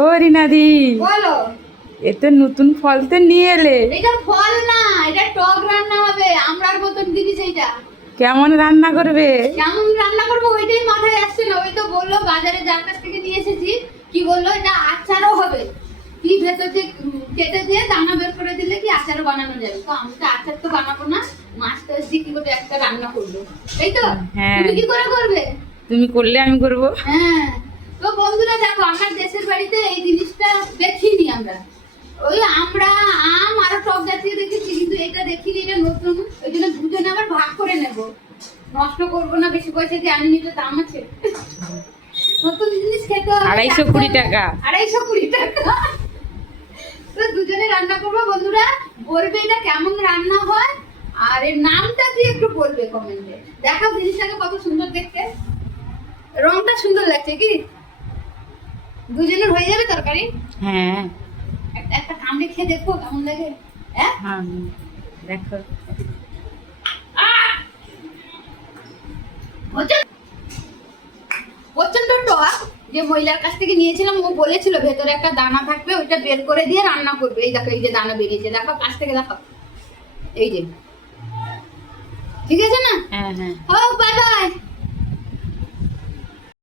ও রিনাদি, বলো। এতে নতুন ফল তো নিয়ে এলে। এটা ফল না, এটা টক রান্না হবে, আমরার মতন জিনিস এইটা। কেমন রান্না করবে? কেমন রান্না করবো ওইটাই মাথায় আসছে না। ওই তো বললো বাজারে যার কাছ থেকে নিয়ে এসেছি, কি বললো এটা আচারও হবে, কি ভেতর দিয়ে কেটে দিয়ে দানা বের করে দিলে কি আচারও বানানো যাবে। তো আমি তো আচার তো বানাবো না, মাছটা কি করে একটা রান্না করবো, এই তো। হ্যাঁ। তুমি কি করে করবে? তুমি করলে আমি করব। হ্যাঁ। তো বন্ধুরা দেখো, আমার দেশের বাড়িতে এই জিনিসটা দেখিনি আমরা। ওই আমরা আম আরো টক জাতীয় দেখেছি, কিন্তু এটা দেখিনি, এটা নতুন। ওই জন্য দুজনে আবার ভাগ করে নেব, নষ্ট করবো না, বেশি পয়সা দিয়ে আনি নিতে দাম আছে। নতুন জিনিস খেতে হবে। 220 টাকা। 220 টাকা। তো দুজনে রান্না করবো বন্ধুরা, বলবে এটা কেমন রান্না হয়, আর এর নামটা কি একটু বলবে কমেন্টে। দেখো জিনিসটাকে কত সুন্দর দেখতে, রংটা সুন্দর লাগছে কি? দুজনের হয়ে যাবে তরকারি। হ্যাঁ একটা কামড়ে খেয়ে দেখো কেমন লাগে। হ্যাঁ হ্যাঁ, দেখো। প্রচন্ড টক। যে মহিলার কাছ থেকে নিয়েছিলাম ও বলেছিল ভেতরে একটা দানা থাকবে, ওইটা বের করে দিয়ে রান্না করবে। এই দেখো, এই যে দানা বেরিয়েছে, দেখো কাছ থেকে দেখো, এই যে। ঠিক আছে না? হ্যাঁ হ্যাঁ। ও বাই বাই।